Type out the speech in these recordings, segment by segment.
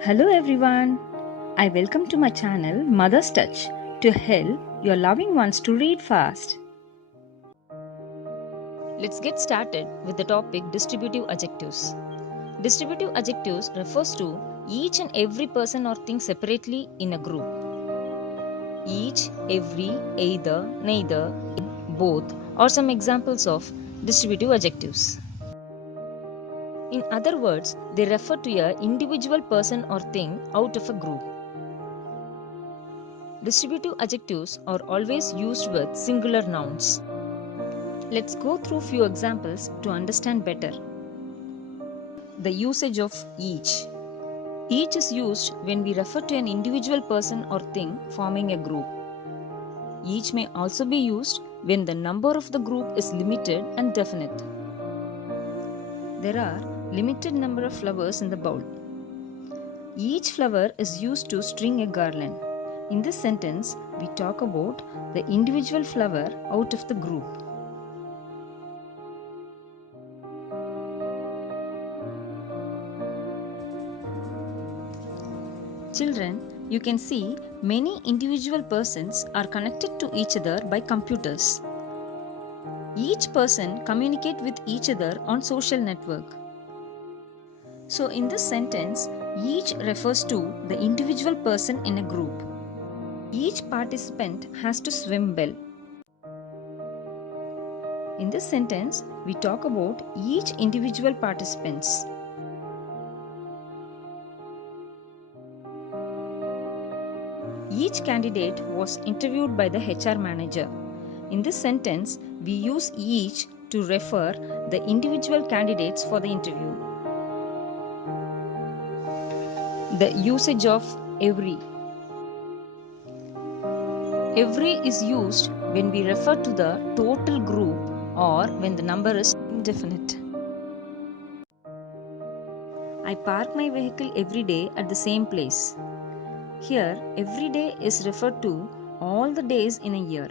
Hello everyone. I welcome to my channel Mother's Touch to help your loving ones to read fast. Let's get started with the topic distributive adjectives. Distributive adjectives refers to each and every person or thing separately in a group. Each, every, either, neither, both are some examples of distributive adjectives. In other words, they refer to an individual person or thing out of a group. Distributive adjectives are always used with singular nouns. Let's go through few examples to understand better. The usage of each. Each is used when we refer to an individual person or thing forming a group. Each may also be used when the number of the group is limited and definite. There are limited number of flowers in the bowl. Each flower is used to string a garland. In this sentence, we talk about the individual flower out of the group. Children, you can see many individual persons are connected to each other by computers. Each person communicates with each other on social network. So in this sentence, each refers to the individual person in a group. Each participant has to swim well. In this sentence, we talk about each individual participants. Each candidate was interviewed by the HR manager. In this sentence, we use each to refer the individual candidates for the interview. The usage of every. Every is used when we refer to the total group or when the number is indefinite. I park my vehicle every day at the same place. Here, every day is referred to all the days in a year.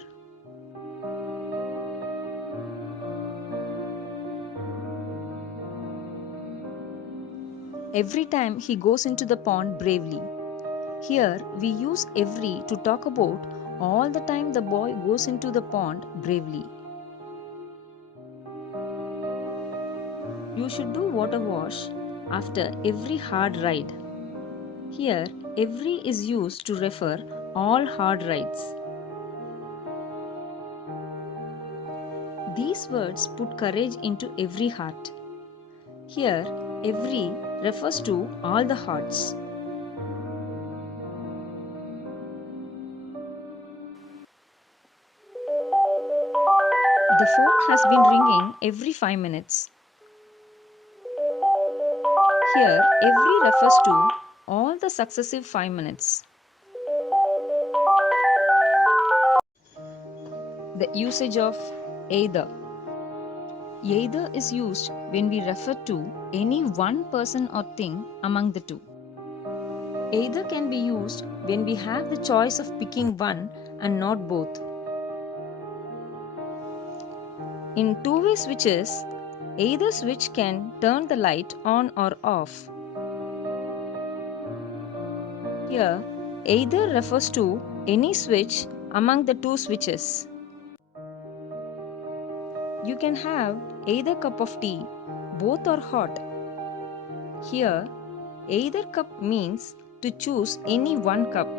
Every time he goes into the pond bravely. Here, we use every to talk about all the time the boy goes into the pond bravely. You should do water wash after every hard ride. Here, every is used to refer all hard rides. These words put courage into every heart. Here, every refers to all the hearts. The phone has been ringing every 5 minutes. Here, every refers to all the successive 5 minutes. The usage of either. Either is used when we refer to any one person or thing among the two. Either can be used when we have the choice of picking one and not both. In two-way switches, either switch can turn the light on or off. Here, either refers to any switch among the two switches. You can have either cup of tea, both are hot. Here, either cup means to choose any one cup.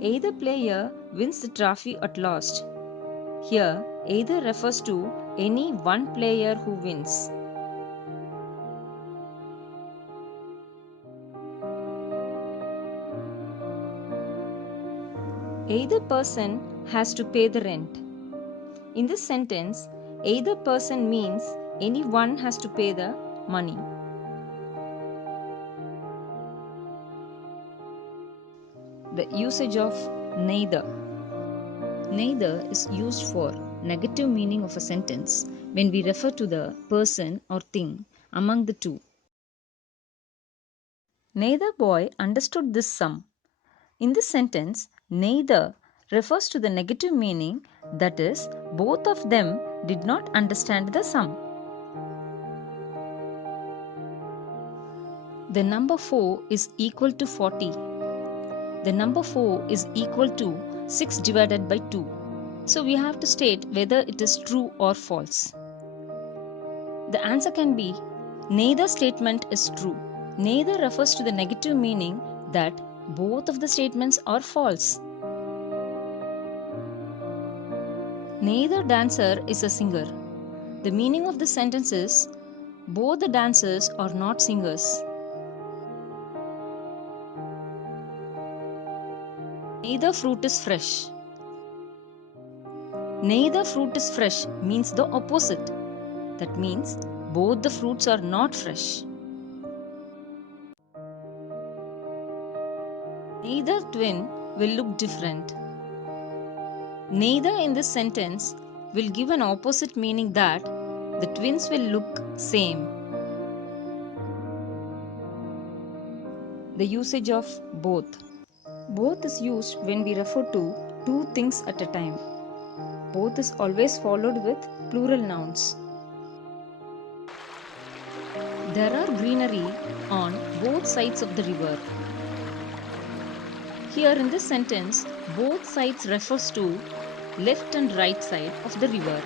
Either player wins the trophy at last. Here, either refers to any one player who wins. Either person has to pay the rent. In this sentence, either person means anyone has to pay the money. The usage of neither. Neither is used for negative meaning of a sentence when we refer to the person or thing among the two. Neither boy understood this sum. In this sentence, neither refers to the negative meaning, that is, both of them did not understand the sum. The number 4 is equal to 40. The number 4 is equal to 6 divided by 2. So we have to state whether it is true or false. The answer can be neither statement is true. Neither refers to the negative meaning that both of the statements are false. Neither dancer is a singer. The meaning of the sentence is both the dancers are not singers. Neither fruit is fresh. Neither fruit is fresh means the opposite. That means both the fruits are not fresh. Neither twin will look different. Neither in this sentence will give an opposite meaning that the twins will look same. The usage of both. Both is used when we refer to two things at a time. Both is always followed with plural nouns. There are greenery on both sides of the river. Here in this sentence, both sides refers to left and right side of the river.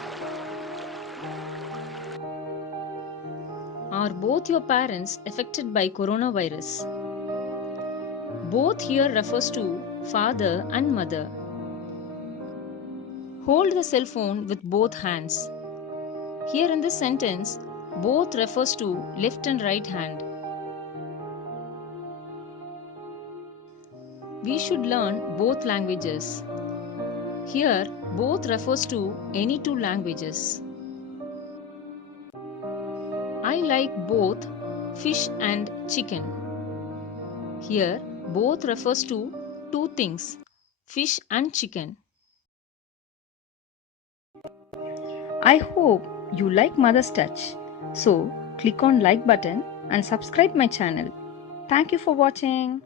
Are both your parents affected by coronavirus? Both here refers to father and mother. Hold the cell phone with both hands. Here in this sentence, both refers to left and right hand. We should learn both languages. Here, both refers to any two languages. I like both fish and chicken. Here, both refers to two things, fish and chicken. I hope you like Mother's Touch. So, click on like button and subscribe my channel. Thank you for watching.